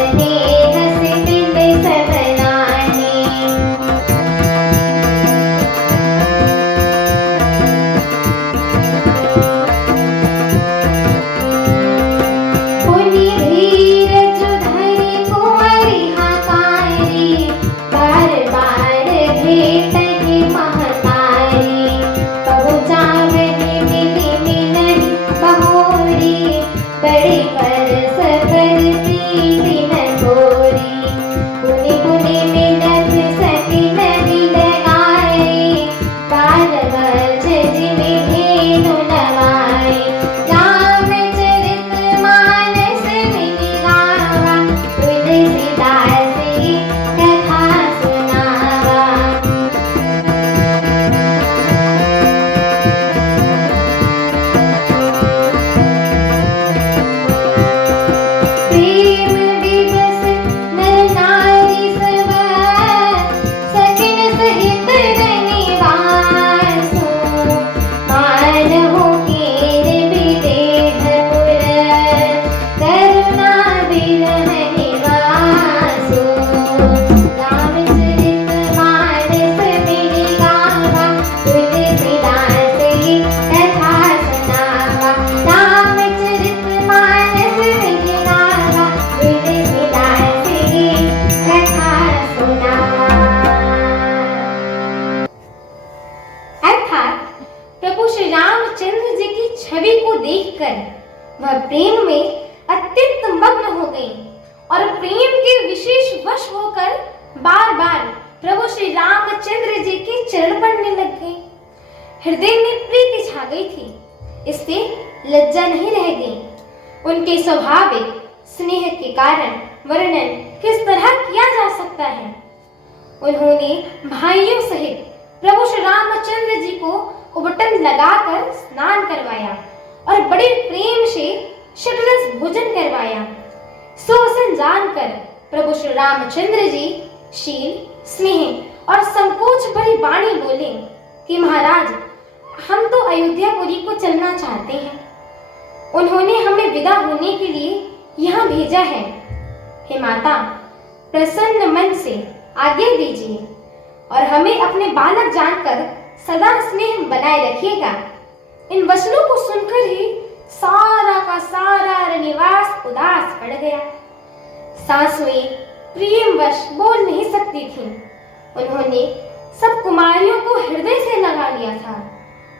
स्नेह से दिल सब बार बार प्रभु श्री रामचंद्र जी के चरण पड़ने लग गए। हृदय में प्रीति छा गई थी, इससे लज्जा नहीं रह गई। उनके स्वाभाविक स्नेह के कारण वर्णन किस तरह किया जा सकता है। उन्होंने भाइयों सहित प्रभु श्री रामचंद्र जी को उबटन लगाकर स्नान करवाया और बड़े प्रेम से षड्रस भोजन करवाया। सुवसन जानकर प्रभु श्री रामचंद्र जी शील, स्नेह और संकोच भरी वाणी बोले कि महाराज, हम तो अयोध्यापुरी को चलना चाहते हैं। उन्होंने हमें विदा होने के लिए यहाँ भेजा है। हे माता, प्रसन्न मन से आज्ञा दीजिए और हमें अपने बालक जानकर सदा स्नेह बनाए रखिएगा। इन वचनों को सुनकर ही सारा का सारा निवास उदास पड़ गया। सासुएं प्रेमवश बोल नहीं सकती थीं। उन्होंने सब कुमारियों को हृदय से लगा लिया था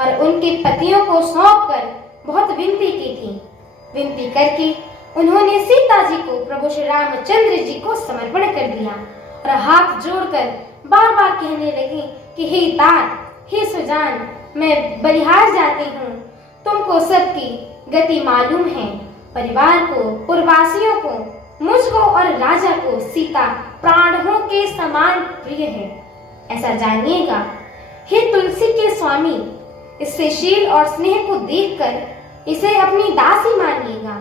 और उनके पतियों को सौंपकर बहुत विनती की थी। विनती करके उन्होंने सीता जी को प्रभु श्री रामचंद्र जी को समर्पण कर दिया और हाथ जोड़कर बार बार कहने लगे कि हे तात, हे सुजान, मैं बलिहार जाती हूँ। तुमको सबकी गति मालूम है। परिवार को, पुरवासियों को, मुझको और राजा को सीता प्राणों के समान प्रिय है, ऐसा जानिएगा। हे तुलसी के स्वामी, इससे शील और स्नेह को देखकर इसे अपनी दासी मानिएगा।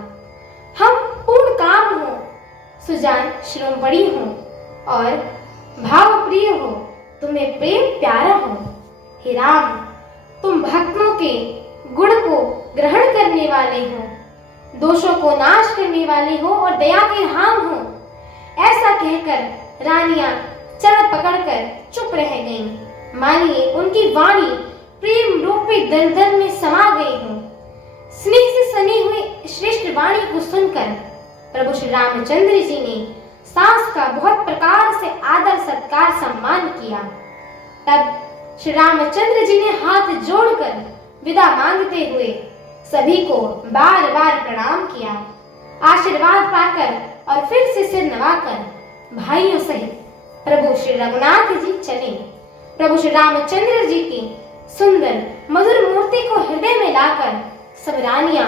हम पूर्ण काम हो, सुजान श्रमबड़ी हो और भाव प्रिय हो, तुम्हें प्रेम प्यारा हो। हे राम, तुम भक्तों के गुण को ग्रहण करने वाले हो, दोषों को नाश करने वाले हो और दया के धाम हो। ऐसा कहकर रानियां चरण पकड़कर चुप रह गईं। मानिए उनकी वाणी प्रेम रूपी दलदल में समा गई हो। स्नेह से सनी हुई श्रेष्ठ वाणी को सुनकर प्रभु श्री रामचंद्र जी ने सास का बहुत प्रकार से आदर सत्कार सम्मान किया। तब श्री रामचंद्र जी ने हाथ जोड़कर विदा मांगते हुए सभी को बार बार प्रणाम किया। आशीर्वाद पाकर और फिर से सिर नवाकर भाइयों सहित प्रभु श्री रघुनाथ जी चले। प्रभु श्री रामचंद्र जी की सुंदर मधुर मूर्ति को हृदय में लाकर सब रानियां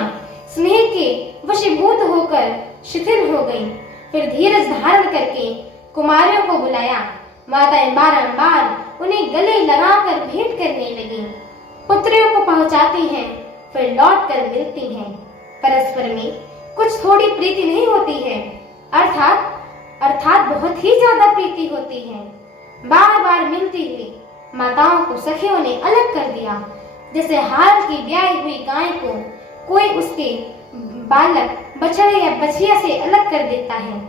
स्नेह के वशीभूत होकर शिथिल हो गईं। फिर धीरज धारण करके कुमारियों को बुलाया। माताएं बारंबार उन्हें गले लगाकर भेंट करने लगीं। पुत्रियों को पहुंचाती हैं, फिर लौट कर मिलती हैं। परस्पर में कुछ थोड़ी प्रीति नहीं होती है, अर्थात बहुत ही ज्यादा प्रीति होती है। बार बार मिलती हुई माताओं को सखियों ने अलग कर दिया, जैसे हाल की ब्याई हुई गाय को कोई उसके बालक, बछड़े या बछिया से अलग कर देता है।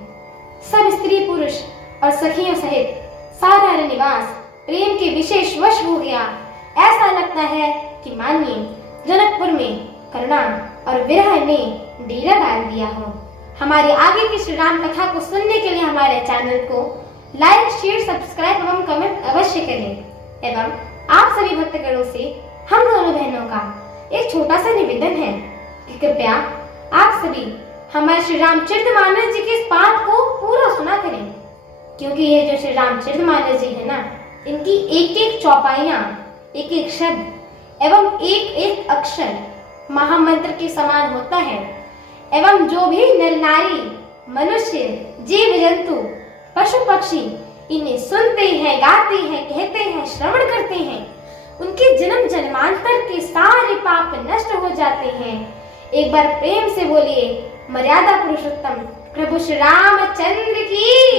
सब स्त्री पुरुष और सखियों सहित सारा निवास प्रेम के विशेष वश हो गया। ऐसा लगता है कि मानिए जनकपुर में करुणा और विरह ने डेरा डाल दिया हो। हमारी आगे की श्री राम कथा को सुनने के लिए हमारे चैनल को लाइक, शेयर, सब्सक्राइब एवं कमेंट अवश्य करें। एवं आप सभी भक्तगणों से हम दोनों बहनों का एक छोटा सा निवेदन है कि कृपया आप सभी हमारे श्री रामचरितमानस जी के इस पाठ को पूरा सुना करें, क्योंकि ये जो श्री रामचरितमानस जी है ना, इनकी एक एक चौपाइयाँ, एक एक शब्द एवं एक एक अक्षर महामंत्र के समान होता है। एवं जो भी नर नारी, मनुष्य, जीव जंतु, पशु पक्षी इन्हें सुनते हैं, गाते हैं, कहते हैं, श्रवण करते हैं, उनके जन्म जन्मांतर के सारे पाप नष्ट हो जाते हैं। एक बार प्रेम से बोलिए, मर्यादा पुरुषोत्तम प्रभु श्री रामचंद्र की